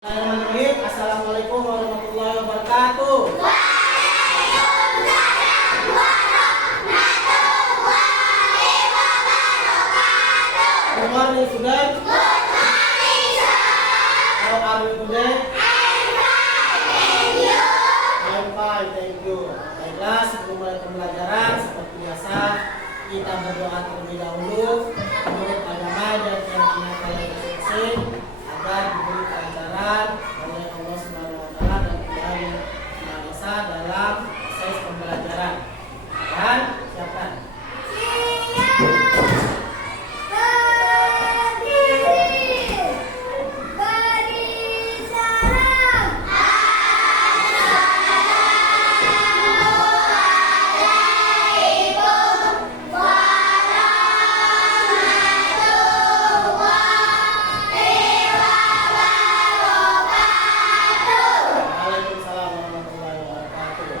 Bismillahirrahmanirrahim. Assalamualaikum warahmatullahi wabarakatuh. Waalaikumsalam warahmatullahi wabarakatuh. Good morning, student. Good morning, sir. How are you today? I'm fine, and you? I'm fine, thank you. Baiklah, sebelum mulai pembelajaran, seperti biasa, kita berdoa terlebih dahulu menurut agama dan keyakinan kalian masing-masing agar diberi kelancaran oleh Allah Subhanahu wa Ta'ala dan Tuhan Yang Maha Esa dalam proses pembelajaran. Dan siapkan. Waalaikumsalam warahmatullahi wabarakatuh.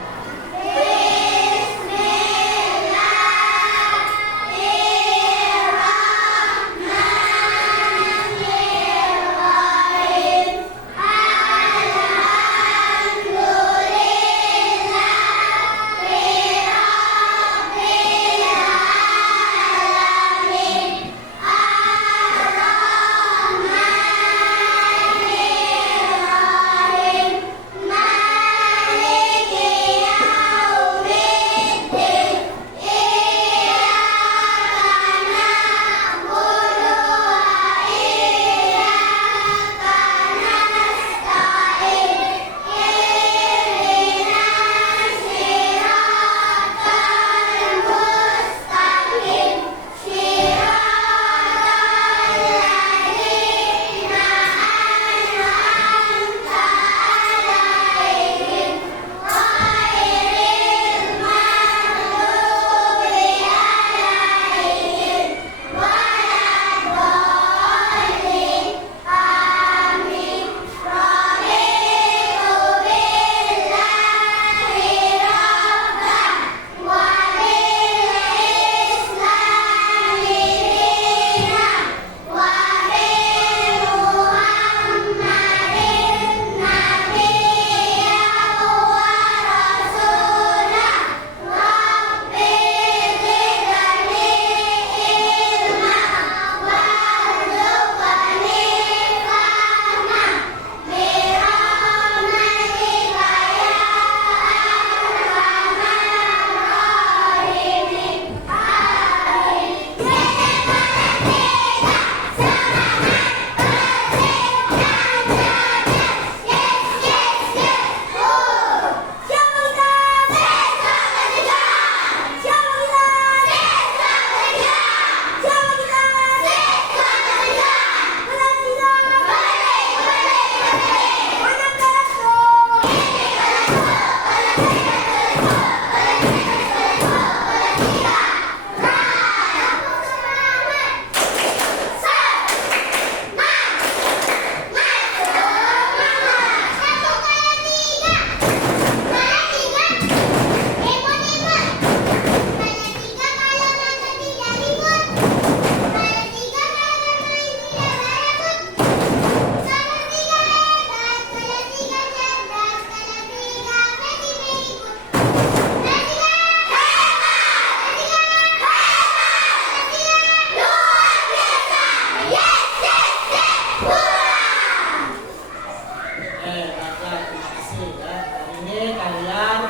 Baiklah, terima kasih ya. Hari ini kalian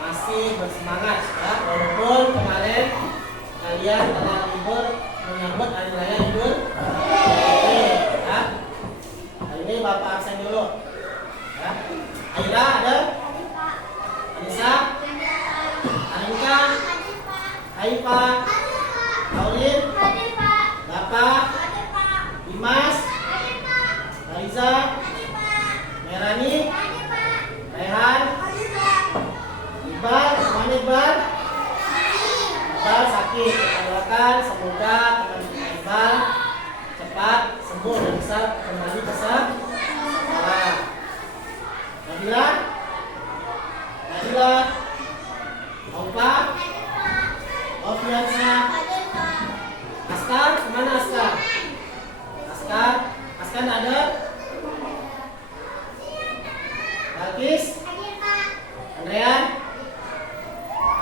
masih bersemangat ya, walaupun kemarin kalian telah libur menyambut hari raya Idul Fitri ya. Hari ini Bapak absen dulu ya. Aira ada? Anissa? Arinka? Haifa? Aulin? Bapak? Dimas? Raiza? Merani? Rehan? Iqbal? Mana Iqbal? Iqbal sakit. Kita doakan semoga teman kita Iqbal cepat sembuh dan bisa kembali ke sekolah. Nabila? Nabila? Aufa? Ofiansa? Askar? Kemana Askar? Askar? Askar ada? Balkis, Andrean,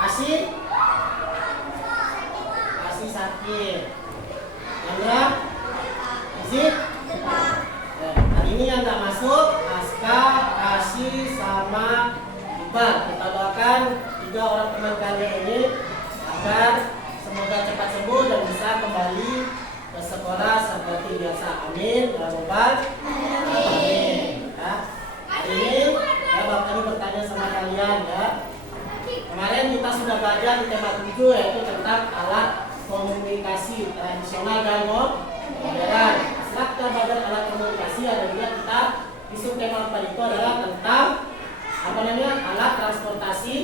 Asih, Asih sakit. Chandra, Izik. Hari ini yang tak masuk Aska, Asih, sama Iqbal. Kita doakan 3 orang teman kalian ini agar semoga cepat sembuh dan bisa kembali ke sekolah seperti biasa. Amin. Ya Rabbal Alamin. Ya. Hari ini ya Bapak ini bertanya sama kalian ya. Kemarin kita sudah belajar di tema 7 yaitu tentang alat komunikasi tradisional dan modern. Setelah kita belajar alat komunikasi, ada juga kita di subtema 4 itu adalah tentang alat transportasi,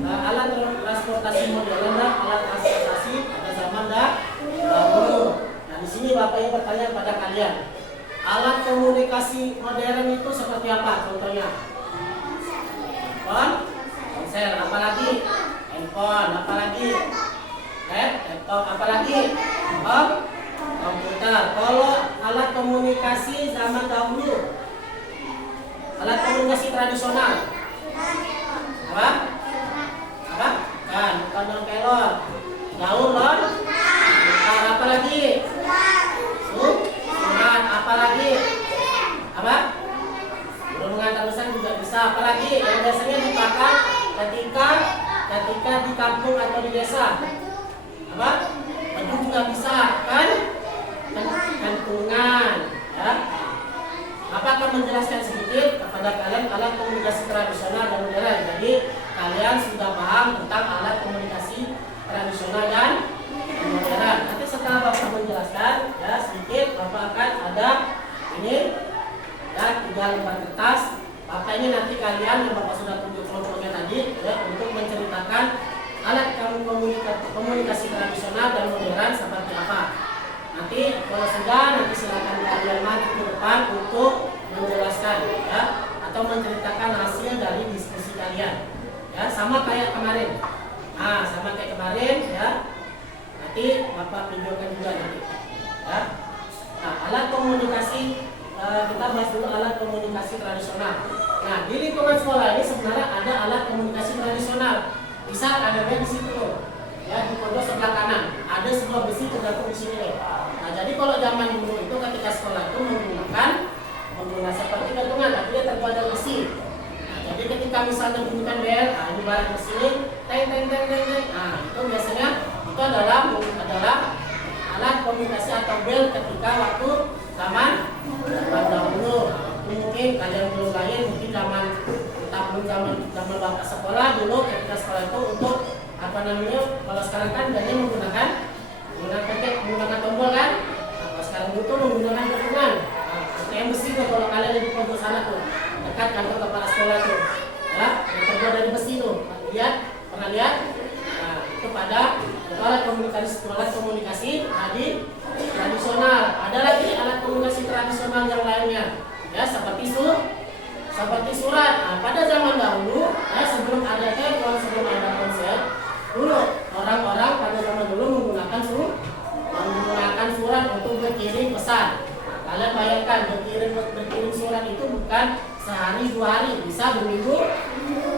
alat transportasi modern dan alat transportasi pada zaman dahulu. Nah di sini Bapak yang bertanya kepada kalian, alat komunikasi modern itu seperti apa? Contohnya, ponsel, apalagi handphone, apalagi laptop, apalagi komputer. Kalau alat komunikasi zaman dahulu, alat komunikasi tradisional, apa? Bukan kelor, daun, apa lagi? Surat, apa lagi? Apa? Burung mengantar pesan juga bisa. Apalagi yang biasanya dipakai ketika di kampung atau di desa. Apa? Itu juga bisa kan? Gantungan. Ya. Bapak akan menjelaskan sedikit kepada kalian alat komunikasi tradisional dan modern. Jadi kalian sudah paham tentang alat komunikasi tradisional dan modern. Nanti setelah Bapak menjelaskan ya sedikit, Bapak akan ada ini ya 3 lembar kertas. Bapak ini nanti kalian yang Bapak sudah tunjuk kelompoknya tadi ya untuk menceritakan alat komunikasi tradisional dan modern seperti apa. Nanti kalau sudah, nanti silakan kalian maju ke depan untuk menjelaskan ya atau menceritakan hasil dari diskusi kalian. Ya, sama kayak kemarin. Nah, sama kayak kemarin ya. Nanti Bapak videokan juga nanti. Ya. Nah, alat komunikasi kita bahas dulu alat komunikasi tradisional. Nah, di lingkungan sekolah ini sebenarnya ada alat komunikasi tradisional. Bisa ada di situ. Ya, di pojok sebelah kanan ada sebuah besi tergantung di sini. Nah, jadi kalau zaman dulu itu ketika sekolah itu menggunakan seperti gantungan, artinya terbuat dari besi. Nah, jadi ketika misalnya bunyikan bel, ini barang besi, teng teng teng teng teng. Nah, itu biasanya itu adalah alat komunikasi atau bel ketika waktu zaman dahulu. Mungkin kalian belum lahir, mungkin zaman Bapak sekolah dulu ketika sekolah itu untuk kalau sekarang kan biasanya menggunakan tombol kan. Nah, kalau sekarang itu menggunakan gantungan. Nah, yang besi tuh kalau kalian di pojok sana tuh dekat kantor kepala sekolah tuh ya, yang terbuat dari besi tuh. Pernah lihat? Nah, itu pada alat komunikasi tadi tradisional. Ada lagi alat komunikasi tradisional yang lainnya ya seperti surat. Nah, pada zaman dahulu ya sebelum ada telepon, sebelum ada ponsel, dulu orang-orang pada zaman dulu menggunakan surat untuk berkirim pesan. Nah, kalian bayangkan berkirim surat itu bukan sehari 2 hari, bisa berminggu,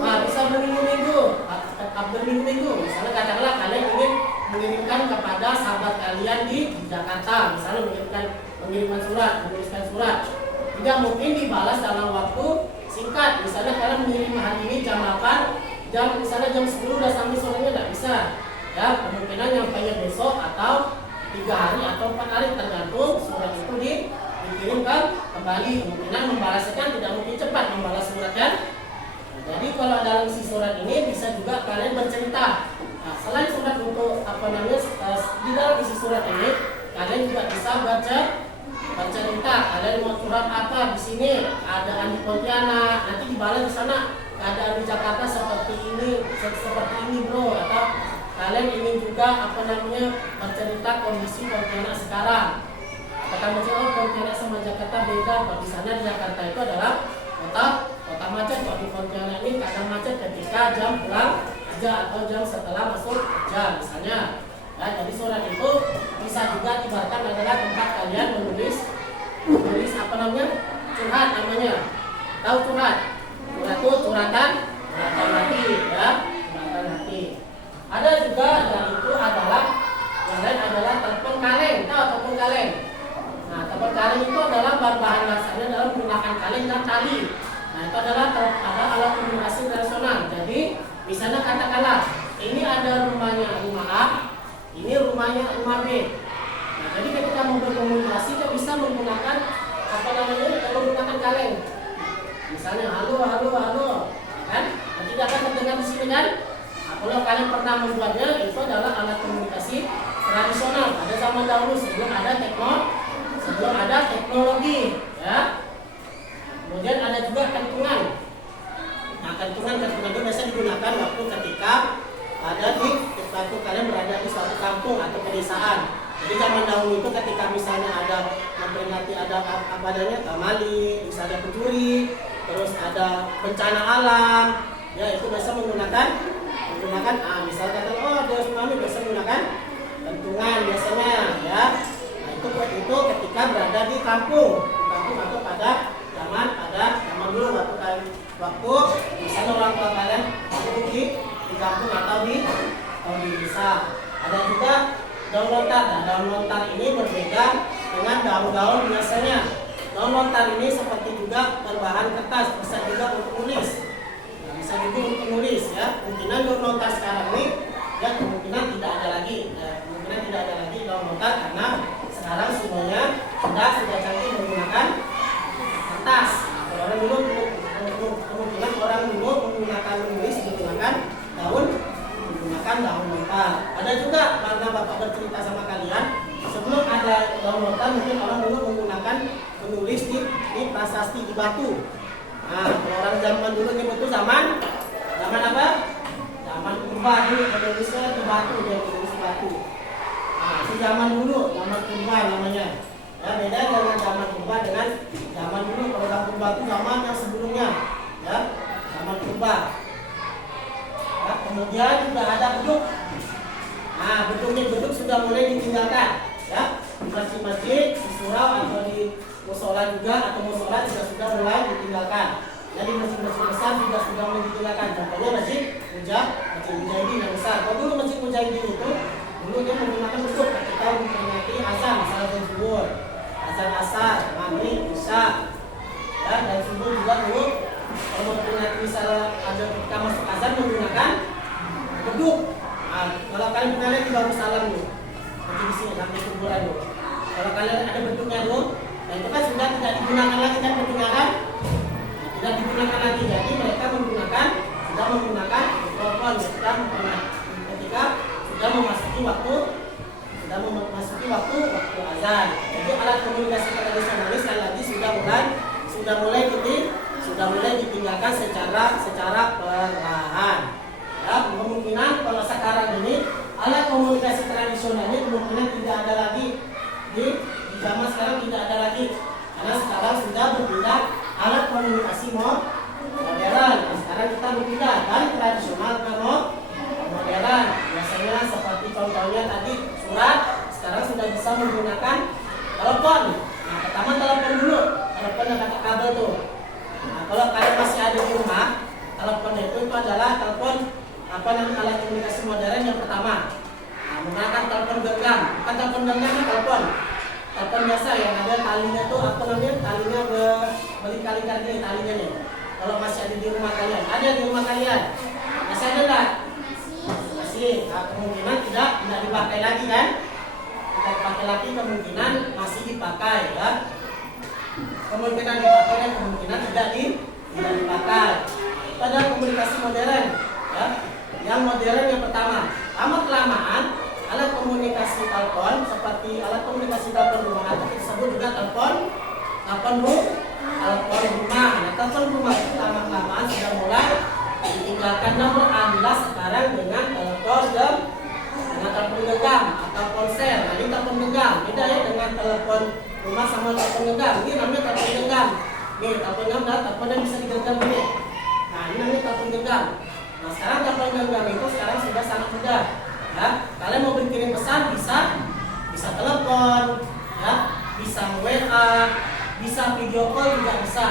bisa berminggu-minggu. Misalnya katakanlah kalian ingin mengirimkan kepada sahabat kalian di Jakarta, misalnya menuliskan surat, tidak mungkin dibalas dalam waktu singkat. Misalnya kalian mengirim hari ini jam 8, misalnya jam 10 udah sampai sorenya, tidak bisa. Ya, kemungkinan nyampainya besok atau 3 hari atau 4 hari tergantung surat itu dikirimkan kembali. Kemungkinan membalasnya kan tidak mungkin cepat membalas suratnya. Nah, jadi kalau dalam isi surat ini bisa juga kalian bercerita. Nah, selain surat untuk di dalam isi surat ini kalian juga bisa bercerita. Kalian mau surat apa di sini? Keadaan di Pontianak, nanti dibalas di sana. Keadaan di Jakarta seperti ini bro. Atau kalian ingin juga bercerita kondisi Pontianak sekarang. Katakan misalnya Pontianak sama Jakarta beda. Kalau di sana di Jakarta itu adalah kota macet. Kalau di Pontianak ini kadang macet ketika jam pulang kerja atau jam setelah masuk kerja misalnya. Ya, jadi surat itu bisa juga ibaratkan adalah tempat kalian menulis curhat namanya. Tahu curhat? suratan hati ya, suratan hati. Ada juga yaitu adalah yang lain adalah telepon kaleng. Tahu telepon kaleng? Nah, telepon kaleng itu adalah bahan dasarnya adalah menggunakan kaleng dan tali. Nah, itu adalah ada alat komunikasi tradisional. Jadi, misalnya katakanlah ini ada rumahnya rumah A, ini rumahnya rumah B. Nah, jadi ketika mau berkomunikasi kita bisa menggunakan apa namanya? Menggunakan kaleng. Misalnya halo halo halo, kan? Nanti akan terdengar di sini kan? Nah, kalau kalian pernah membuatnya itu adalah alat komunikasi tradisional pada zaman dahulu sebelum ada teknologi, ya. Kemudian ada juga kentungan. Nah, kentungan itu biasa digunakan waktu ketika waktu kalian berada di suatu kampung atau pedesaan. Jadi zaman dahulu itu ketika misalnya ada memperingati ada apa adanya maling, misalnya pencuri, terus ada bencana alam, ya itu biasa menggunakan misalnya kata ada tsunami biasa menggunakan kentungan biasanya, ya. Nah itu ketika berada di kampung atau pada zaman dulu waktu misalnya orang tua kalian hidup di kampung atau di desa. Ada juga daun lontar. Nah, daun lontar ini berbeda dengan daun-daun biasanya. Daun lontar ini seperti juga berbahan kertas, bisa juga untuk nulis. Nah, bisa juga untuk nulis, ya. Kemungkinan daun lontar sekarang ini ya kemungkinan tidak ada lagi. Daun lontar karena sekarang semuanya sudah canggih menggunakan kertas. Orang dulu kemungkinan orang dulu menggunakan menulis menggunakan daun lontar. Ada juga karena Bapak bercerita sama kalian sebelum ada daun lontar mungkin orang dulu menggunakan menulis di prasasti di batu. Nah, kalau orang zaman dulu nyebut itu zaman apa? Zaman purba dulu menulisnya di batu, dia menulis di batu. Nah, itu zaman purba namanya. Ya, beda dengan zaman purba dengan zaman dulu. Kalau zaman purba itu zaman yang sebelumnya, ya, zaman purba. Ya, kemudian juga ada beduk. Nah, beduk sudah mulai ditinggalkan, ya. Di masjid-masjid, di surau atau di musola juga sudah mulai ditinggalkan. Jadi masjid-masjid besar juga sudah mulai ditinggalkan. Contohnya masjid Mujahidin yang besar. Kalau dulu masjid Mujahidin itu dulu dia menggunakan beduk ketika memperingati azan, misalnya zuhur, azan asar, maghrib, isya, ya, dan subuh juga dulu. Kalau memperingati misalnya ada ketika masuk azan menggunakan beduk. Nah, kalau kalian pernah lihat di Bagus Salam dulu, nanti di sini sampai kuburan dulu. Kalau kalian ada beduknya dulu, nah itu kan sudah tidak digunakan lagi kan beduknya kan? Nah, tidak digunakan lagi. Jadi mereka sudah menggunakan mikrofon ketika sudah memasuki waktu azan. Jadi alat komunikasi tradisional ini sekali lagi sudah mulai ditinggalkan secara perlahan. Ya, kemungkinan kalau sekarang ini alat komunikasi tradisional ini kemungkinan tidak ada lagi di zaman sekarang tidak ada lagi karena sekarang sudah berpindah alat komunikasi modern. Sekarang kita berpindah dari tradisional ke modern. Biasanya seperti contohnya tadi surat, sekarang sudah bisa menggunakan telepon. Nah, pertama telepon dulu, telepon yang pakai kabel tuh. Nah, kalau kalian masih ada di rumah, telepon itu adalah telepon alat komunikasi modern yang pertama. Nah, menggunakan telepon genggam, bukan telepon genggam, telepon biasa yang ada talinya tuh talinya berkali-kali gini talinya nih. Kalau masih ada di rumah kalian, masih ada nggak? Masih. Nah, kemungkinan tidak dipakai lagi kan? Tidak dipakai lagi, kemungkinan masih dipakai, ya. Kemungkinan dipakai dan kemungkinan tidak dipakai. Itu adalah komunikasi modern, ya. Yang modern yang pertama, lama-kelamaan alat komunikasi telepon seperti alat komunikasi telepon rumah atau kita sebut juga telepon rumah. Nah, telepon rumah itu lama-kelamaan sudah mulai ditinggalkan dan beralih sekarang dengan telepon genggam atau ponsel. Nah, ini telepon genggam, beda ya dengan telepon rumah sama telepon genggam. Ini namanya telepon genggam. Nih, telepon genggam adalah telepon yang bisa digenggam ini. Nah, ini namanya telepon genggam. Nah, sekarang telepon genggam itu sekarang sudah sangat mudah. Ya, kalian mau berkirim pesan bisa telepon, ya, bisa WA, bisa video call juga bisa.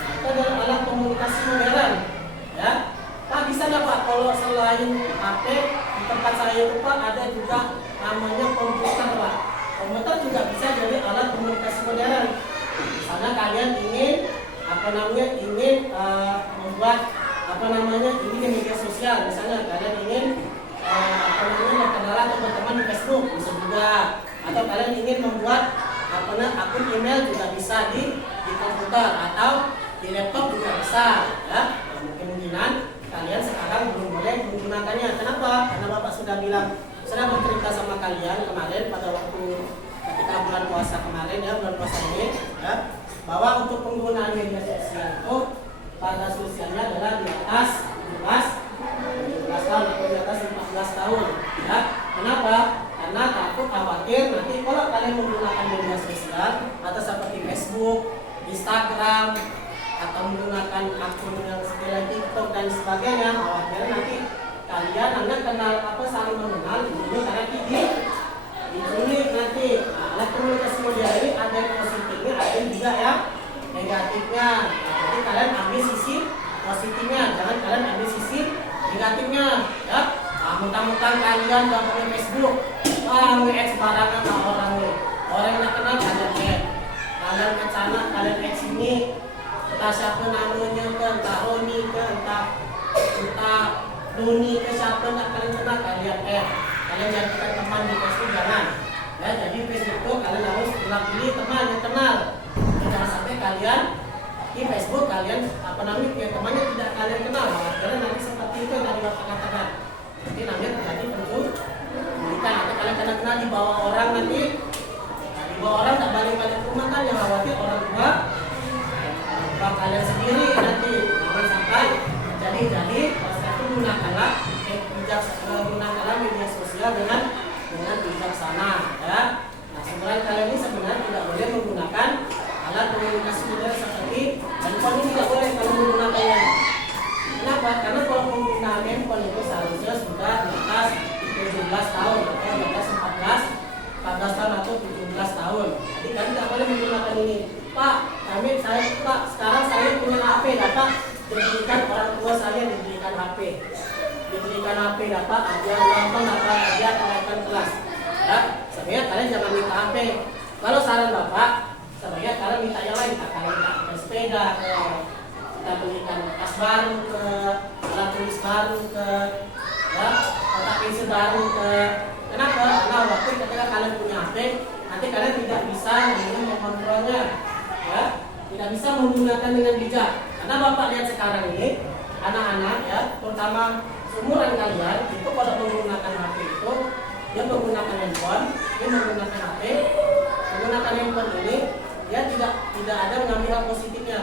Nah, itu adalah alat komunikasi modern. kalau selain HP di tempat saya itu Pak ada juga namanya komputer Pak. Komputer juga bisa jadi alat komunikasi modern. Misalnya kalian ingin membuat ini di media sosial, misalnya kalian ingin berkenalan atau berteman di Facebook bisa juga, atau kalian ingin membuat akun email juga bisa di komputer atau di laptop juga bisa ya. Kemungkinan kalian sekarang belum boleh menggunakannya. Kenapa? Karena Bapak sudah bercerita sama kalian kemarin pada waktu ketika bulan puasa kemarin ya, bulan puasa ini ya, bahwa untuk penggunaan media sosial itu batas usianya adalah di atas 17 tahun atau di atas 14 tahun ya. Kenapa? Karena takut khawatir nanti kalau kalian menggunakan media sosial atau seperti Facebook, Instagram atau menggunakan akun yang seperti TikTok dan sebagainya, khawatir nanti kalian kenal saling mengenal ini karena ini nanti alat komunikasi modern ini ada yang positifnya, ada yang juga yang negatifnya. Jadi kalian ambil sisi positifnya, jangan kalian ambil sisi negatifnya ya. Mentang-mentang kalian gak punya Facebook, nge-ex barangan orang yang kenal kalian add, kalian ke sana, kalian ex ini, entah siapa namanya ke, entah Roni ke, entah Doni ke, siapa nak kalian kenal kalian add. Kalian jadikan teman di Facebook jangan ya. Jadi Facebook itu kalian harus pilih teman yang kenal. Jangan sampai kalian di Facebook kalian punya temannya tidak kalian kenal, karena nanti seperti itu yang tadi Bapak katakan. Jadi namanya terjadi penculikan atau kalian kenal di bawah orang nanti, di bawah orang tak balik-balik ke rumah kan, yang khawatir orang tua kalian sendiri nanti. Jangan sampai jadi itu gunakanlah media sosial dengan bijaksana ya. Nah, sebenarnya kalian ini sebenarnya tidak boleh menggunakan alat komunikasi modern seperti handphone ini, tidak boleh kalau menggunakannya. Kenapa? Karena kalau penggunaan handphone itu seharusnya sudah di atas 17 tahun atau di atas 14 tahun atau 17 tahun. Jadi kalian tidak boleh menggunakan ini. Pak, sekarang saya punya HP, dapat diberikan orang tua saya diberikan HP. Diberikan HP dapat ajar nonton, dapat ajar kenaikan kelas. Ya, sebenarnya kalian jangan minta HP. Kalau saran Bapak, sebenarnya kalian minta yang lain. Kalian minta sepeda, kita belikan tas baru ke, alat tulis baru ke, ya, kotak pensil baru ke. Kenapa? Karena waktu ketika kalian punya HP, nanti kalian tidak bisa mengontrolnya, ya, tidak bisa menggunakan dengan bijak. Karena Bapak lihat sekarang ini, anak-anak ya, terutama seumuran kalian itu kalau menggunakan HP itu, dia menggunakan handphone, dia menggunakan HP, menggunakan handphone ini, dia tidak ada mengambil hal positifnya.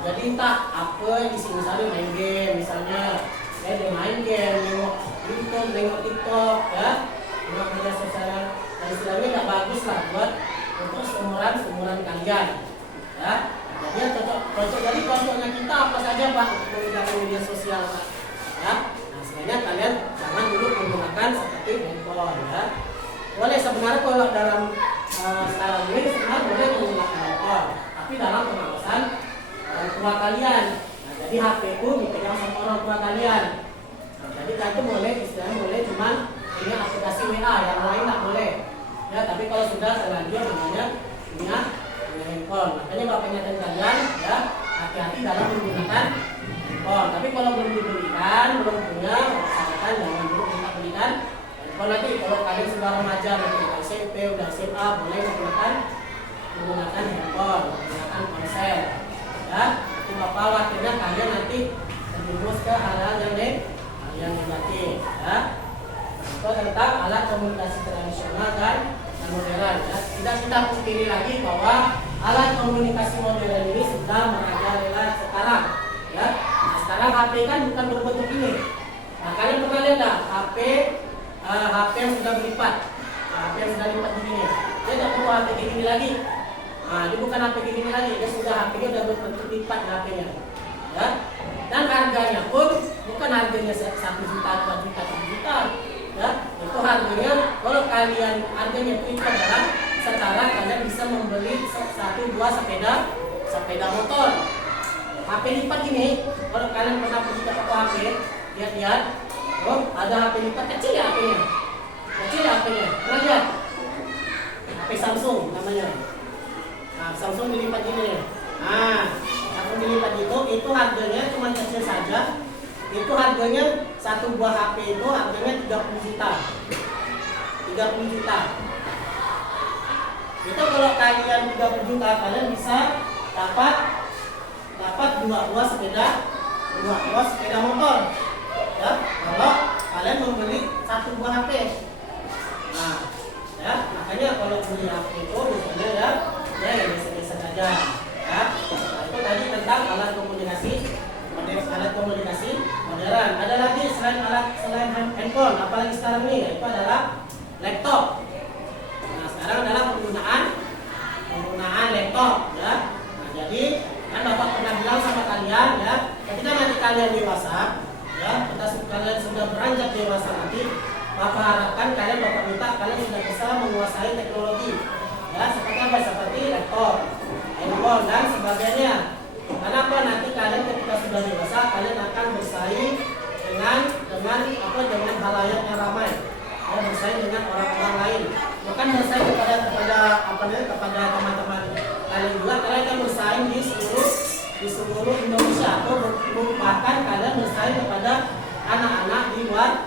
Jadi entah apa yang isi, misalnya main game, misalnya ya dia main game, nengok YouTube, nengok TikTok, ya, nengok media sosial, dan istilahnya nggak bagus lah buat untuk seumuran kalian, ya. Jadi jadi contohnya kita apa saja Pak untuk menggunakan media sosial, Pak, ya. Nah sebenarnya kalian jangan dulu menggunakan seperti handphone, ya. Boleh sebenarnya kalau dalam sekarang ini sebenarnya boleh menggunakan handphone, tapi dalam pengawasan orang tua kalian. Nah, jadi HP ku dipegang sama orang tua kalian. Nah, jadi itu boleh, istilahnya boleh, cuman ini aplikasi WA, yang lain tak boleh. Ya, tapi kalau sudah terlanjur namanya punya handphone. Makanya Bapak ingatkan kalian, ya, hati-hati dalam menggunakan handphone. Tapi kalau belum dibelikan, belum punya, usahakan jangan dulu minta belikan handphone. Nanti kalau kalian sudah remaja, nanti udah SMP, udah SMA, boleh menggunakan handphone, menggunakan ponsel. Ya, itu Bapak wakilnya kalian nanti terjerumus ke hal-hal yang negatif, ya. Itu tentang alat komunikasi tradisional dan modern, ya. Tidak kita pungkiri lagi bahwa alat komunikasi modern ini sudah merajalela sekarang, ya. Nah, sekarang HP kan bukan berbentuk ini. Nah, kalian pernah lihat tak HP yang sudah berlipat, HP yang sudah lipat begini, dia tidak perlu HP begini lagi. Nah, ini bukan HP gini lagi, dia sudah HP-nya sudah berbentuk lipat HP-nya, ya. Dan harganya pun bukan harganya 1 juta, 2 juta, 3 juta, ya. Itu harganya, kalau kalian harganya itu adalah setara kalian bisa membeli 1-2 sepeda motor. HP lipat ini, kalau kalian pernah pergi ke toko HP, Lihat. Oh, ada HP lipat kecil ya HP-nya. Kecil ya HP-nya. Pernah lihat? HP Samsung namanya. Nah, Samsung dilipat gini. Nah, Samsung dilipat itu harganya cuma kecil saja. Itu harganya satu buah HP itu harganya 30 juta. 30 juta. Itu kalau kalian 30 juta kalian bisa dapat dua buah sepeda motor. Ya, kalau kalian membeli satu buah HP. Nah, ya, makanya kalau beli HP itu biasanya ya biasa-biasa saja. Ya, nah, itu tadi tentang alat komunikasi modern. Ada lagi selain handphone, apalagi sekarang ini, itu adalah laptop. Nah, sekarang adalah penggunaan laptop, ya. Nah, jadi kan Bapak pernah bilang sama kalian, ya, ketika nanti kalian dewasa, ya, kalian sudah beranjak dewasa nanti, Bapak harapkan Bapak minta kalian sudah bisa menguasai teknologi, ya, seperti apa? Seperti laptop, handphone dan sebagainya. Kenapa nanti kalian ketika sudah dewasa kalian akan bersaing dengan halayak yang ramai, ya, bersaing dengan orang-orang lain, bukan bersaing kepada teman-teman kalian juga, kalian akan bersaing di seluruh Indonesia, atau bahkan kalian bersaing kepada anak-anak di luar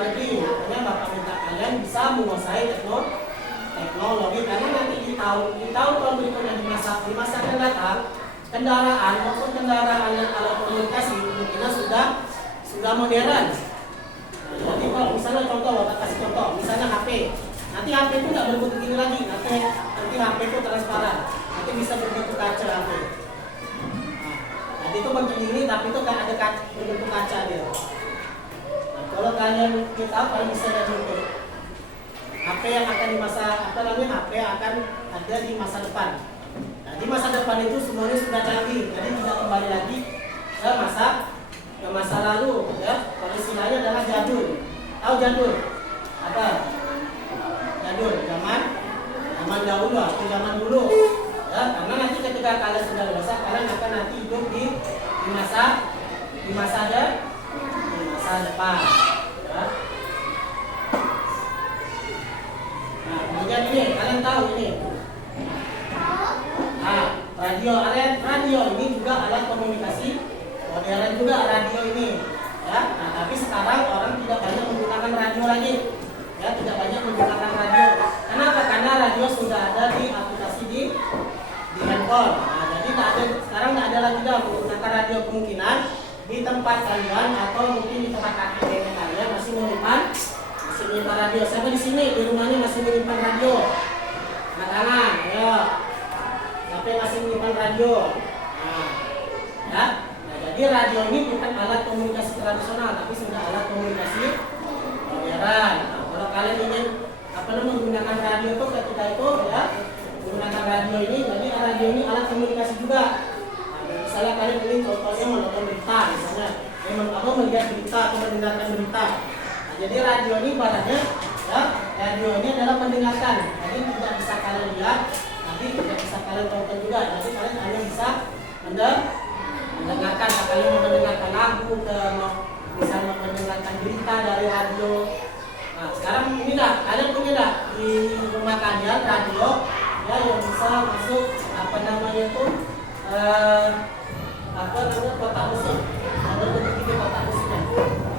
negeri. Makanya Bapak minta kalian bisa menguasai teknologi, karena nanti di tahun berikutnya di masa akan datang, kendaraan dan alat komunikasi mungkin sudah modern. Nah, jadi kalau misalnya Bapak kasih contoh, misalnya HP. Nanti HP itu nggak berbentuk gini lagi, nanti HP itu transparan, nanti bisa berbentuk kaca HP. Nah, itu bentuk ini, tapi itu kan ada berbentuk kaca dia. Nah, kalau kalian bisa lihat bentuk HP yang akan di masa HP yang akan ada di masa depan. Nah, di masa depan itu semuanya sudah canggih, jadi tidak kembali lagi ke masa lalu, ya. Kalau istilahnya adalah jadul. Tahu jadul? Apa? Jadul, zaman dahulu atau zaman dulu. Ya, karena nanti ketika kalian sudah dewasa, kalian akan nanti hidup di masa depan. Ya. Nah, kemudian ini, kalian tahu ini. Nah, radio ini juga alat komunikasi modern juga, radio ini. Ya, nah, tapi sekarang orang tidak banyak menggunakan radio lagi. Ya, tidak banyak menggunakan radio. Kenapa? Karena radio sudah ada di aplikasi di handphone. Nah, jadi sekarang tidak ada lagi menggunakan radio. Kemungkinan di tempat kalian atau mungkin di tempat kakek kalian masih menyimpan radio. Siapa di sini di rumahnya masih menyimpan radio? Angkat tangan, ayo. Siapa yang masih menyimpan radio? Nah, ya. Nah, jadi radio ini bukan alat komunikasi tradisional, tapi sudah alat komunikasi modern. Nah, kalau kalian ingin menggunakan radio itu ketika itu, ya, menggunakan radio ini, jadi radio ini alat komunikasi juga. Nah, misalnya kalian ingin contohnya menonton berita, misalnya melihat berita atau mendengarkan berita. Nah, jadi radio ini ibaratnya, ya, radio ini adalah mendengarkan. Jadi tidak bisa kalian lihat, nanti tidak bisa kalian tonton juga. Jadi kalian hanya bisa mendengarkan. Kalian mau mendengarkan lagu, misalnya mendengarkan berita dari radio. Nah, sekarang ini kalian punya di rumah kalian radio, ya, yang bisa masuk kotak musik. Ada bentuk ini kotak musiknya,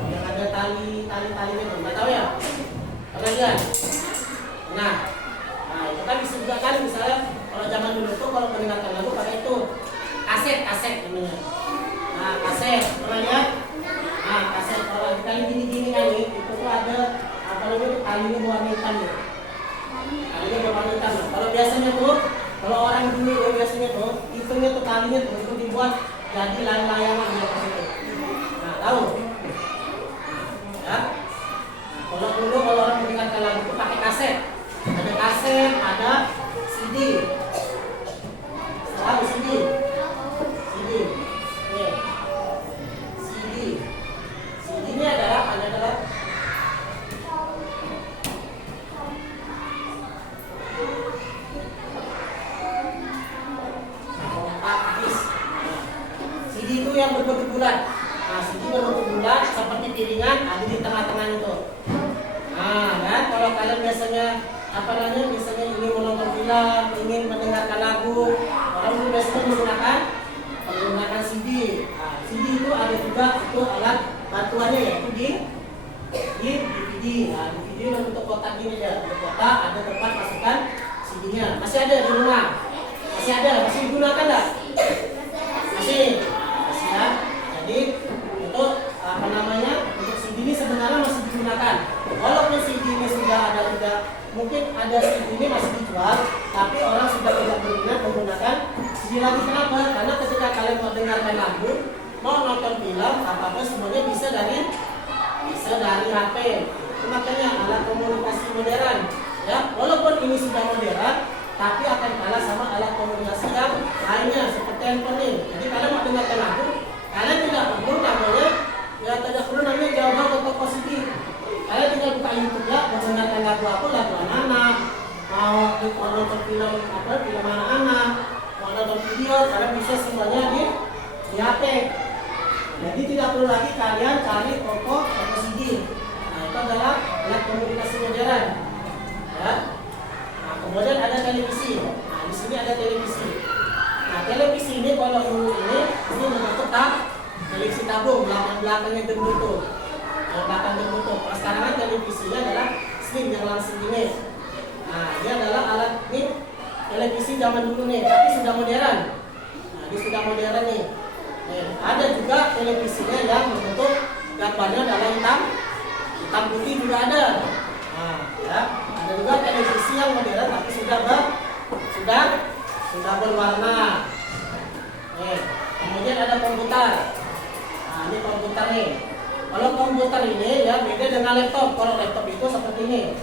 yang ada tali itu, nggak tahu ya? Pernah lihat? Nah, itu kan bisa juga kan, misalnya kalau zaman dulu tuh kalau mendengarkan lagu pakai itu kaset namanya. Nah, kaset pernah lihat? Nah, kaset kalau dikali gini kali itu tuh ada talinya berwarna hitam ya. Talinya berwarna hitam. Kalau biasanya tuh, kalau orang dulu biasanya tuh, itunya tuh talinya tuh itu dibuat jadi layangan di atas itu. Nah, tahu? Ya. Kalau dulu orang mendengarkan lagu itu pakai kaset. Ada kaset, ada CD. Tahu CD? CD. Oke. CD. CD ini adalah yang berbentuk bulat. Nah, CD berbentuk bulat seperti piringan, ada di tengah-tengahnya tuh. Nah, kan kalau kalian biasanya biasanya ingin menonton film, ingin mendengarkan lagu, orang itu biasanya menggunakan CD. Nah, CD itu ada juga itu alat bantuannya yaitu di DVD. Nah, DVD berbentuk kotak gini ya, bentuk kotak, ada tempat masukkan CD-nya. Masih ada di rumah? Masih ada, masih digunakan nggak? Masih ya. Jadi untuk untuk CD ini sebenarnya masih digunakan. Walaupun CD ini sudah mungkin ada CD ini masih dijual, tapi orang sudah tidak berminat menggunakan CD lagi. Kenapa? Karena ketika kalian mau dengarkan lagu, mau nonton film, apa-apa semuanya bisa dari HP. Itu makanya alat komunikasi modern. Ya, walaupun ini sudah modern, tapi akan kalah sama alat komunikasi yang lainnya seperti handphone ini. Jadi kalian mau dengarkan lagu, kalian tidak perlu namanya jauh-jauh ke toko CD. Kalian tinggal buka YouTube ya, mau dengarkan lagu apa, lagu anak-anak, mau nonton film anak-anak, mau nonton video, kalian bisa semuanya di HP. Jadi tidak perlu lagi kalian cari toko CD. Nah, itu adalah alat komunikasi modern. Ya. Nah, kemudian ada televisi. Nah, di sini ada televisi. Nah, televisi ini kalau ini berbentuk televisi tabung, belakangnya gendut tuh. Yang belakang gendut tuh. Kalau sekarang kan televisinya adalah slim yang langsung ini. Nah, dia adalah alat ini televisi zaman dulu nih, tapi sudah modern. Nah, ini sudah modern nih. Ada juga televisinya yang berbentuk gambarnya adalah hitam putih juga ada. Nah, ya. Ada juga televisi yang modern tapi sudah berwarna. Kemudian ada komputer. Nah, ini komputer nih. Kalau komputer ini ya beda dengan laptop. Kalau laptop itu seperti ini.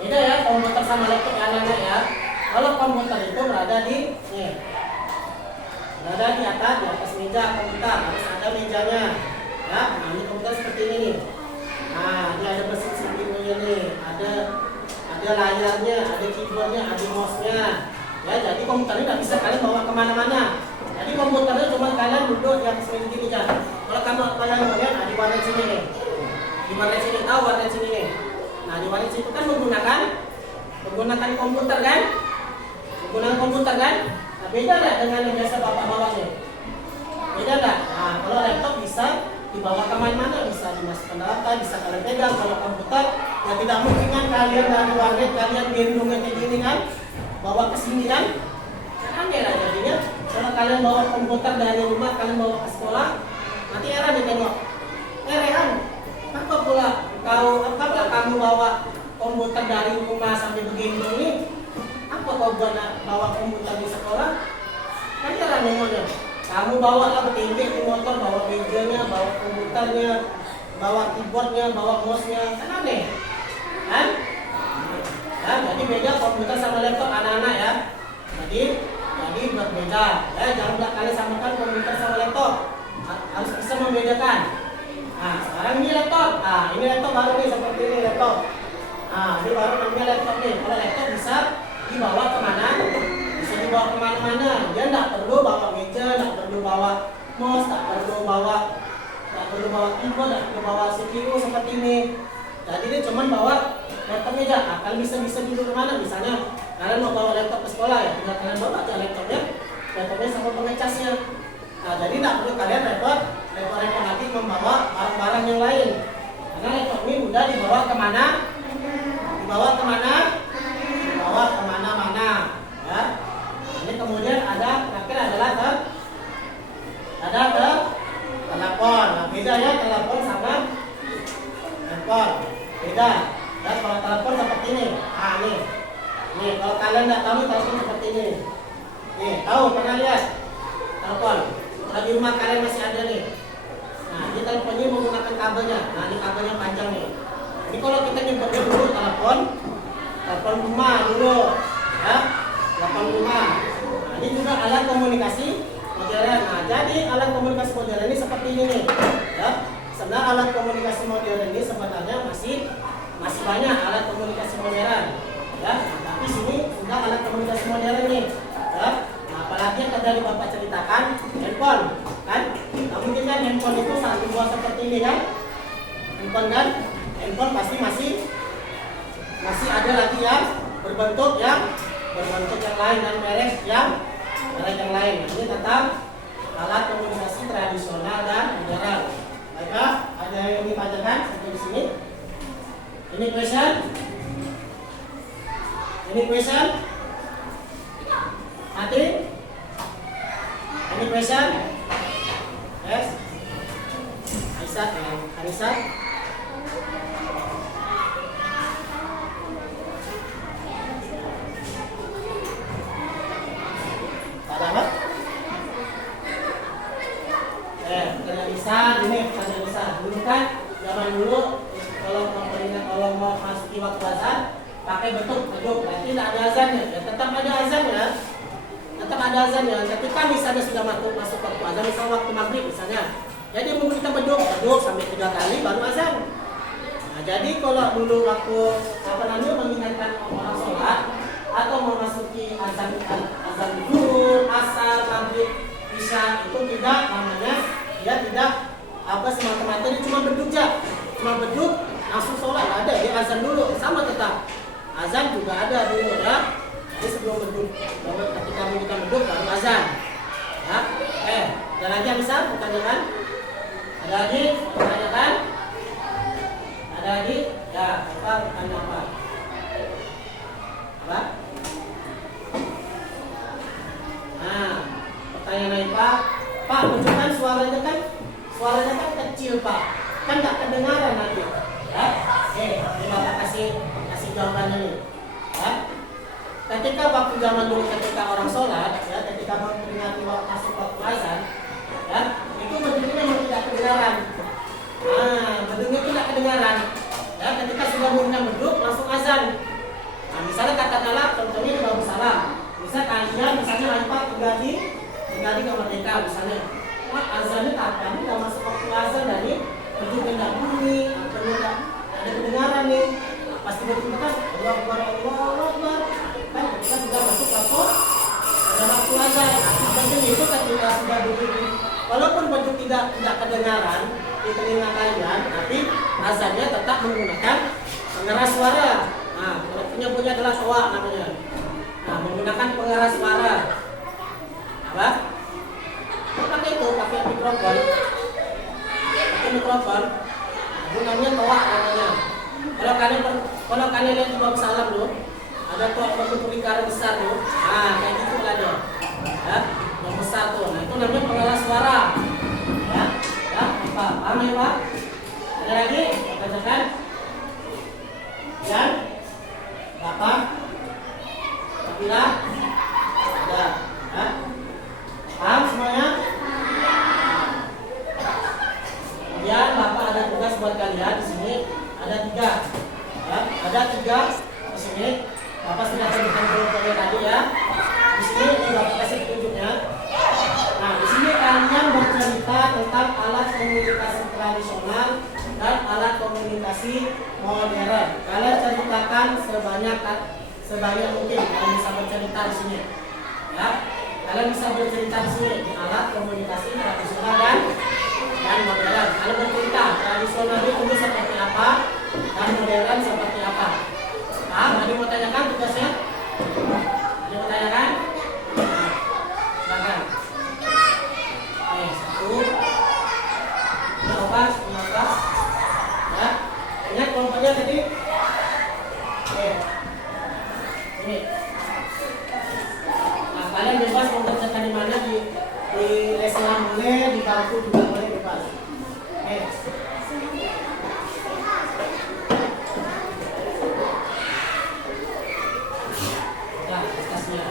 Beda ya komputer sama laptop anak-anak ya. Kalau komputer itu berada di atas meja komputer, harus ada mejanya. Ya, nah ini komputer seperti ini nih. Nah, ini ada mesin CPU-nya nih, ada layarnya, ada keyboardnya, ada mouse-nya. Ya, jadi komputer ini tidak bisa kalian bawa kemana-mana. Jadi komputernya cuma kalian duduk di atas meja gini aja. Kalau kalian melihat, di warnet sini nih. Di warnet sini, tahu warnet sini nih. Nah, di warnet situ kan menggunakan komputer kan? Menggunakan komputer kan? Nah, beda nggak dengan yang biasa bapak bawa nih? Beda nggak? Nah, kalau laptop bisa dibawa kemana-mana, bisa dimasukkan dalam tas, bisa kalian pegang. Kalau komputer, ya tidak mungkin kan kalian dari warnet, kalian gendongnya kayak gini kan, bawa ke sini kan? Aneh lah jadinya. Kalau kalian bawa komputer dari rumah, kalian bawa ke sekolah, nanti heran nih tengok. Rehan, apa pula kamu bawa komputer dari rumah sampai begendong ini? Apa kau buat bawa komputer di sekolah? Kan heran nih. Kamu bawa lah petindik di motor, bawa mejanya, bawa komputernya, bawa keyboardnya, bawa mouse-nya, kan aneh, kan? Ya, jadi beda komputer sama laptop anak-anak ya. Jadi berbeda. Ya, jangan kalian samakan komputer sama laptop. Harus bisa membedakan. Nah, sekarang ini laptop. Nah, ini laptop baru nih seperti ini laptop. Nah, ini baru namanya laptop nih. Kalau laptop bisa dibawa kemana? Dibawa kemana-mana, dia tidak perlu bawa meja, tidak perlu bawa mouse, tidak perlu bawa keyboard, tidak perlu bawa CPU seperti ini. Jadi dia cuma bawa laptopnya aja. Nah, kalian bisa duduk kemana? Misalnya kalian mau bawa laptop ke sekolah ya, tinggal kalian bawa aja laptopnya sama pengecasnya. Nah, jadi tidak perlu kalian repot lagi membawa barang-barang yang lain. Karena laptop ini mudah dibawa kemana? Dibawa kemana-mana. Ya. Ini kemudian terakhir adalah telepon. Nah, beda ya telepon sama handphone. Beda. Dan kalau telepon seperti ini. Nah, nih kalau kalian tidak tahu telepon seperti ini. Nih, tahu pernah lihat telepon? Kalau di rumah kalian masih ada nih. Nah, ini teleponnya menggunakan kabelnya. Nah, ini kabelnya panjang nih. Ini kalau kita nyebutnya dulu telepon rumah dulu, ya. Telepon rumah. Nah, ini juga alat komunikasi modern. Nah, jadi alat komunikasi modern ini seperti ini nih. Ya. Sebenarnya alat komunikasi modern ini sebenarnya masih banyak alat komunikasi modern. Ya, tapi sini sudah alat komunikasi modern nih. Ya. Nah, apalagi yang tadi Bapak ceritakan handphone, kan? Nah, mungkin kan handphone itu satu ini kan? Handphone kan? Handphone pasti masih ada lagi yang berbentuk yang lain dan merek yang lain. Ini tentang alat komunikasi tradisional dan modern. Baiklah, ada yang ditanyakan sampai di sini? Ini question? Hati? Any question? Yes? Anissa? Ada apa? Pertanyaan lisan, ini pertanyaan lisan. Dulu kan, zaman dulu kalau mau masuki waktu azan pakai bentuk beduk, nanti tidak ada azannya. Ya, tetap ada azannya. Ketika misalnya sudah masuk waktu azan, misalnya waktu maghrib misalnya, ya dia menggunakan beduk sampai 3 kali baru azan. Nah, jadi kalau dulu waktu mengingatkan orang sholat atau memasuki azan zuhur, asar, maghrib, isya, itu tidak namanya, dia tidak semata-mata dia cuma beduk langsung sholat, ada dia azan dulu, sama tetap azan juga ada dulu ya. Jadi sebelum beduk, ketika kita beduk baru azan ya. Ada lagi yang bisa pertanyaan? Ada lagi pertanyaan? Ada lagi? Ya, apa pertanyaan apa? Nah, pertanyaan lain Pak, tunjukkan suaranya kan kecil Pak, kan nggak kedengaran nanti ya. Ini Bapak kasih jawabannya nih ya. Ketika waktu zaman dulu ketika orang sholat ya, ketika memperingati masuk waktu azan ya, itu beduknya memang tidak kedengaran. Beduknya tidak kedengaran ya, ketika sudah menggunakan beduk langsung azan. Nah, misalnya katakanlah contohnya di Babu Salam, misalnya Pak tinggal di Merdeka misalnya, azannya kapan? Udah masuk waktu azan dari beduknya nggak bunyi, nggak ada kedengaran nih. Pasti betul kan Allah Akbar kan kita sudah masuk waktu azan. Penting itu ketika sudah beduk, walaupun beduk tidak kedengaran di telinga kalian, tapi azannya tetap menggunakan pengeras suara. Nah, punya adalah toa namanya. Nah, menggunakan pengeras suara. Apa? Pakai mikrofon. Itu namanya toa namanya. Kalau kalian lihat di Babu Salam tuh, ada toa bentuk lingkaran besar tuh. Nah, kayak gitu ada. Ya, yang besar tuh. Nah, itu namanya pengeras suara. Ya, paham ya Pak? Ada lagi? Bacakan. Dan Bapak, Kapila, ada. Ya? Paham semuanya? Kemudian Bapak ada tugas buat kalian di sini. Ada 3 ya, ada 3 di sini. Bapak sudah tunjukkan dulu tadi ya. Di sini Bapak kasih petunjuknya. Nah, di sini kalian bercerita tentang alat komunikasi tradisional dan alat komunikasi modern. Kalian ceritakan sebanyak mungkin. Kalian bisa bercerita di sini. Ya, kalian bisa bercerita di sini di alat komunikasi tradisional dan modern. Kalau bercerita tradisional itu seperti apa dan modern seperti apa? Ada mau tanyakan tugasnya? Ada mau tanyakan? Silakan. Coba. Ya, ingat kelompoknya tadi. Ini. Nah, kalian bebas mau kerjakan di mana, di lesehan boleh, di bangku juga boleh bebas. Nah, tasnya.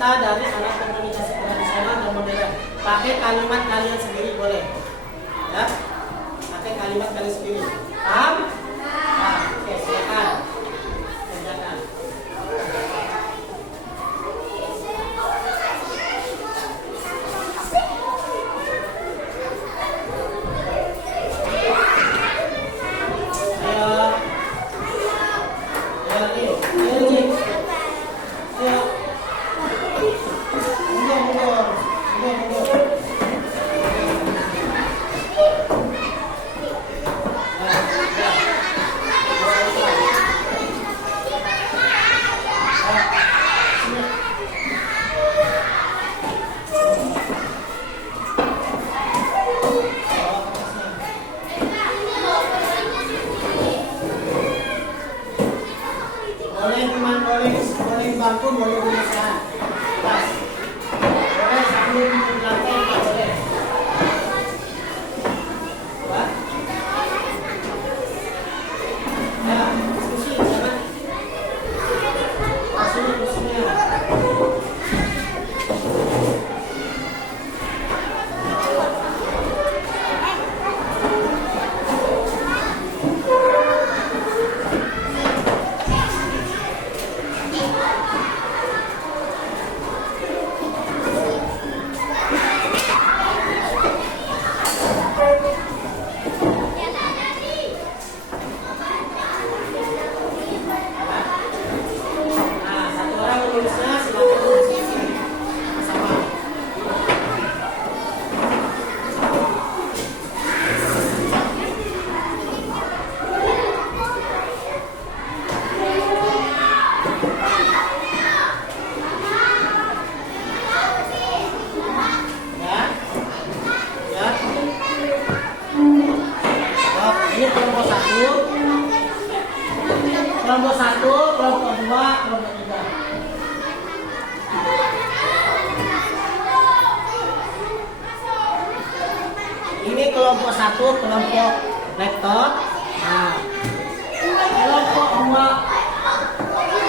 kita dari alat komunikasi tradisional dan modern. Pakai kalimat kalian sendiri boleh. Ya. Pakai kalimat kalian sendiri. Paham? Paham. Oke, silakan. Kerjakan. Boleh bangku, boleh tulisan. Pas. Boleh sambil di lantai, boleh. Buat. Ya, diskusi, jangan. Masuk kursinya. Kelompok 1, kelompok 2, kelompok 3. Ini kelompok 1, kelompok laptop. Nah, kelompok 2,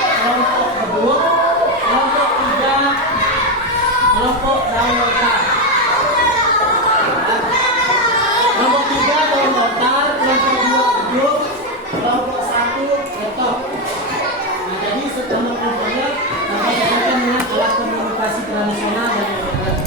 kelompok kedua, kelompok 3, kelompok downloader. Kelompok 3 downloader, kelompok 2 grup, kelompok 1 laptop. Nah, jadi setelah kelompoknya dapat disesuaikan dengan alat komunikasi tradisional dan modern.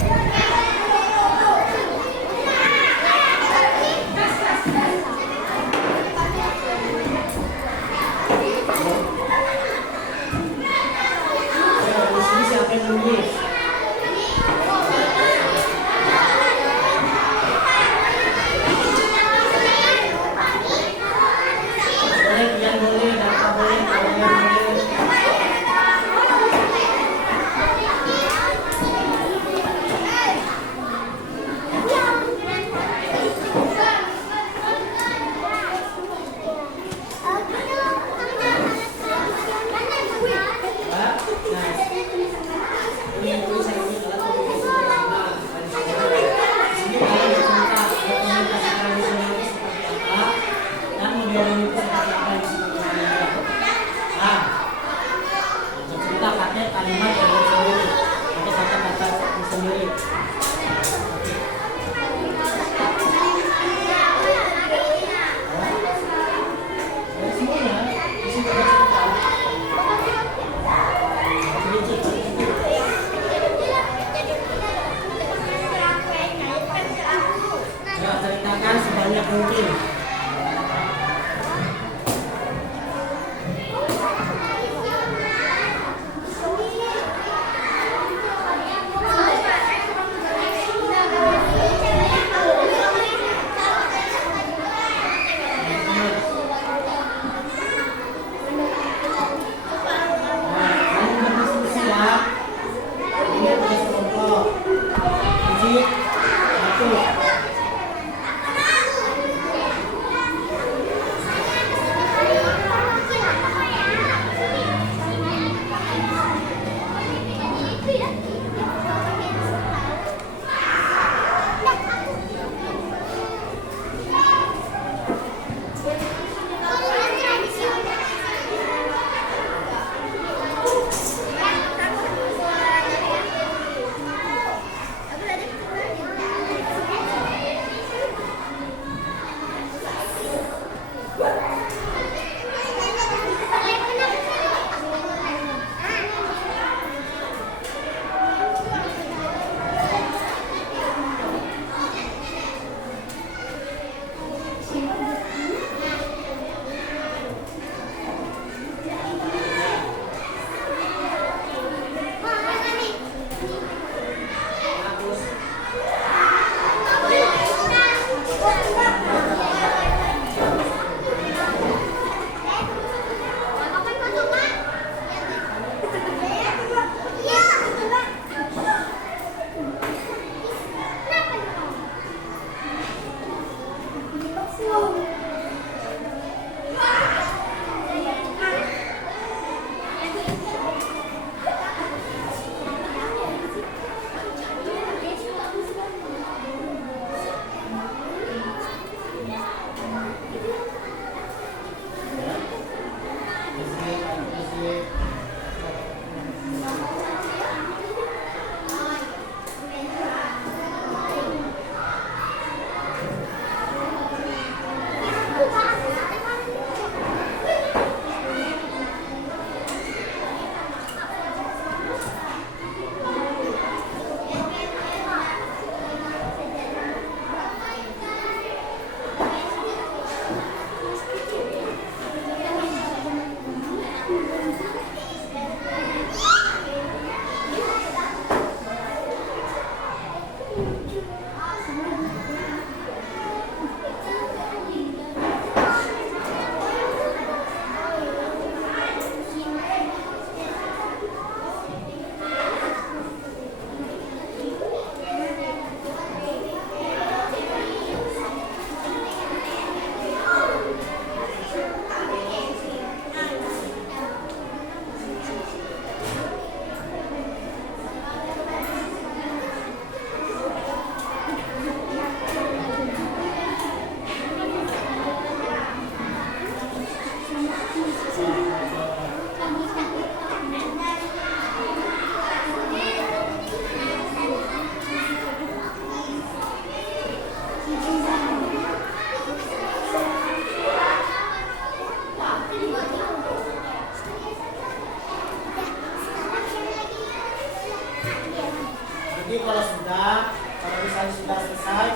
Jadi kalau misalnya sudah selesai,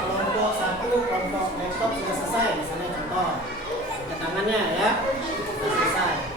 kelompok 1, kelompok laptop sudah selesai, misalnya contoh, ke tangannya ya, sudah selesai.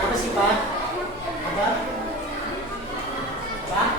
Apa sih Pak? Apa? Pak?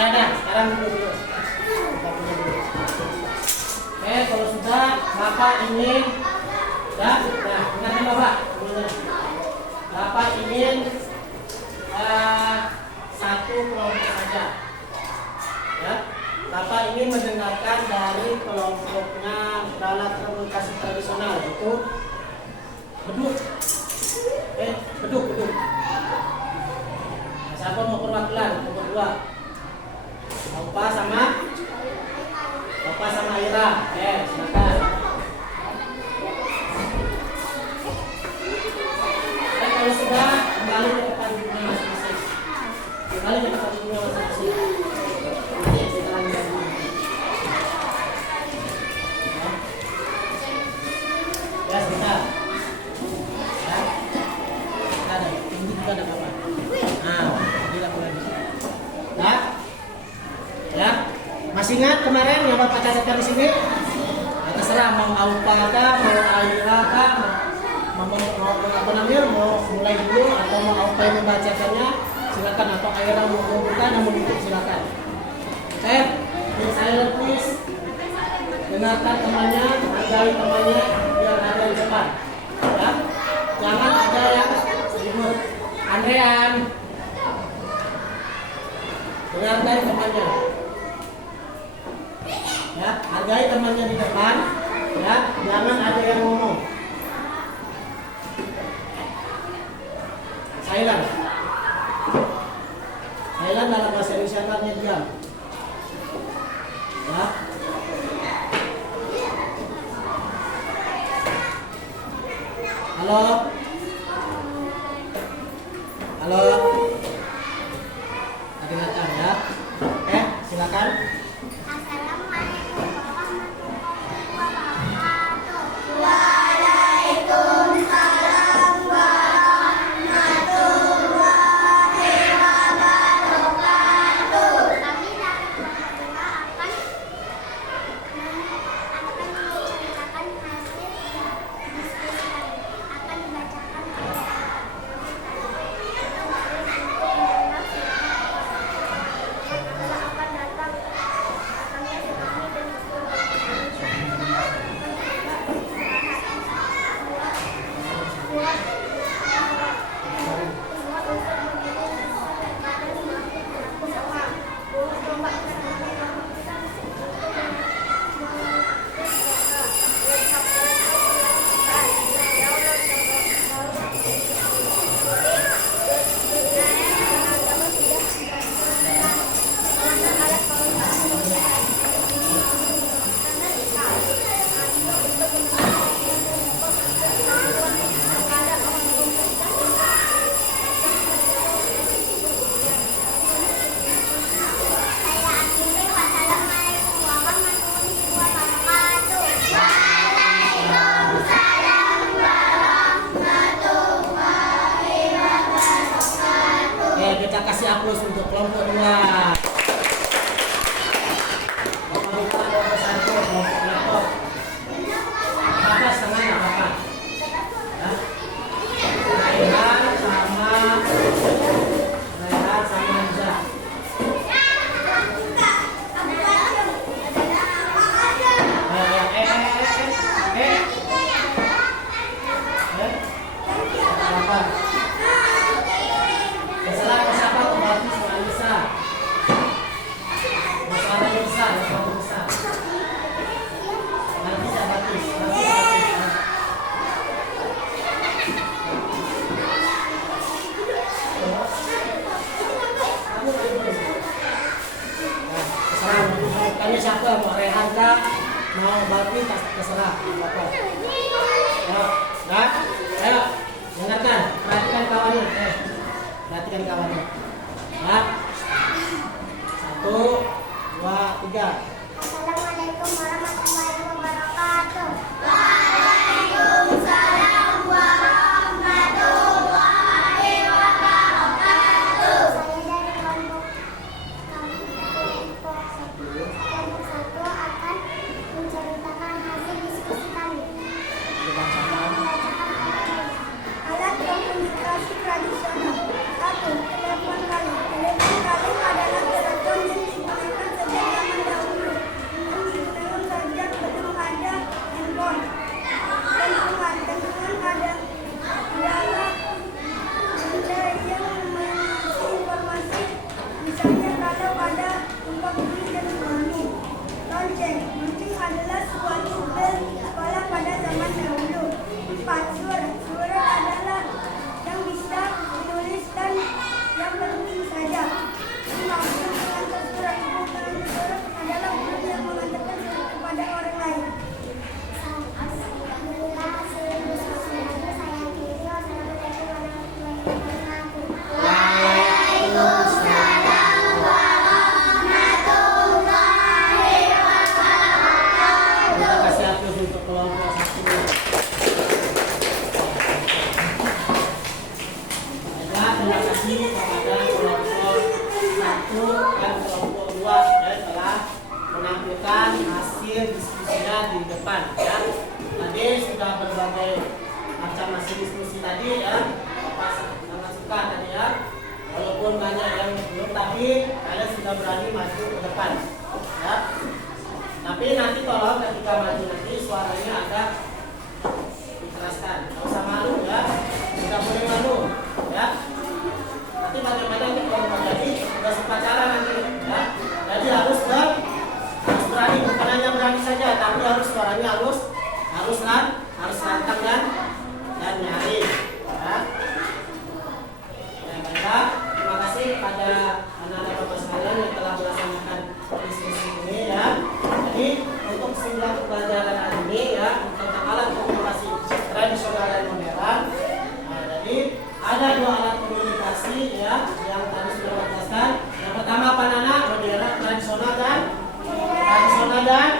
Nah, sekarang dulu. Kita punya dulu. Oke, kalau sudah, Bapak ingin, ya, nah, ingatkan Bapak. Bapak ingin satu kelompok saja. Ya, Bapak ingin mendengarkan dari kelompoknya alat komunikasi tradisional, yaitu beduk. Oke, beduk. Nah, siapa mau perwakilan? Nomor 2. Bapak sama Ira. Oke, silakan. Kalau sudah, kembali ke tempat duduknya masing-masing. Kembali ke tempat duduknya masing-masing. Oke, kita lanjutkan dulu. Ya, sebentar. Ya. Ada, ini juga ada apa? Nah, dilakukan. Ya. Ya. Masih ingat kemarin yang Bapak catatkan di sini? Nah, terserah mau Aupa kah, mau Aira kah, mau mulai dulu atau mau Aupa yang membacakannya, silakan, atau Aira mau membuka dan menutup, silakan. Oke, saya please dengarkan temannya, hargai temannya biar ada di depan. Ya, jangan ada yang ribut. Andrean, dengarkan temannya. Ya, hargai temannya di depan. Ya, jangan ada yang ngomong. Silent. Silent dalam bahasa Indonesia artinya diam. Ya. Halo. Halo. Ada datang ya. Silakan. Assalamualaikum warahmatullahi wabarakatuh. Waalaikumsalam warahmatullahi wabarakatuh. Kami dari Kementerian akan menceritakan hasil diskusi kami. Akan dibacakan kita kasih aplaus untuk kelompok 2. Bapak minta kelompok 1, kelompok laptop. Bapak setengah nggak apa-apa. Ya. Raihan sama Hamzah. Apa? Masalah siapa kembali sama Alisa? Masalahnya besar, masalah besar. Nanti saya batis, terserah mau tanya siapa, mau Rehan kah, mau Bati, terserah apa. Ayo, dengarkan, perhatikan kawannya. Perhatikan kawannya. Ya. 1, 2, 3. Assalamualaikum warahmatullahi wabarakatuh. Waalaikumsalam warahmatullahi wabarakatuh. Saya dari kelompok satu akan menceritakan hasil diskusi kami. Alat komunikasi tradisional. 1. Telepon kali. Telepon hasil diskusinya di depan ya. Tadi sudah berbagai macam hasil diskusi tadi ya. Bapak sangat suka tadi ya. Walaupun banyak yang belum, tapi kalian sudah berani maju ke depan ya. Tapi nanti tolong ketika maju nanti suaranya agak dikeraskan, nggak usah malu ya, tidak boleh malu ya. Nanti bagaimana kita kalau jadi sudah upacara nanti ya. Jadi harus berani, bukan hanya berani saja, tapi harus suaranya harus lantang dan nyaring ya. Ya, baiklah, terima kasih kepada anak-anak bapak sekalian yang telah melaksanakan diskusi ini ya. Jadi untuk singkat pelajaran hari ini ya tentang alat komunikasi tradisional dan modern. Nah, jadi ada dua alat komunikasi ya yang tadi sudah dijelaskan. Yang pertama apa Nana? Modern, tradisional dan modern.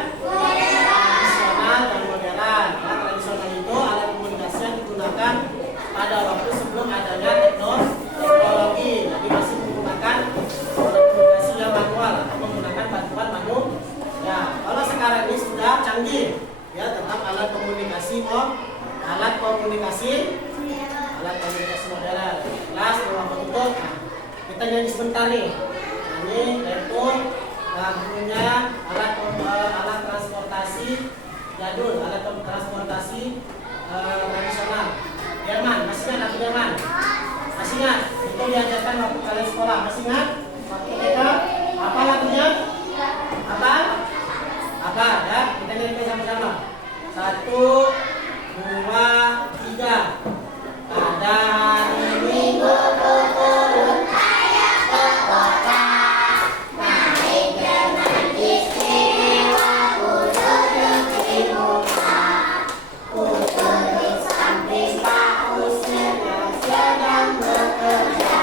Ya, tradisional itu alat komunikasi yang digunakan pada waktu sebelum adanya teknologi. Jadi masih menggunakan alat komunikasi yang manual atau menggunakan bantuan manual. Ya, kalau sekarang ini sudah canggih ya tentang alat komunikasi modern. Kelas ruang bentuk. Kita nyanyi sebentar nih. Ini yaitu lagunya alat transportasi jadul, alat transportasi tradisional. Jerman, masih ingat lagu Jerman? Masih ingat? Itu diajarkan waktu kalian sekolah. Masih ingat? Waktu kita apa lagunya? Apa? Ya, kita nyanyi sama-sama. 1, 2, 3. Pada hari Minggu turun ayah ke kota, naik dengan istimewa duduk di muka, duduk di samping Pak Usir yang sedang bekerja,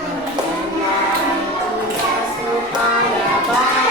mendengar tugas supaya baik.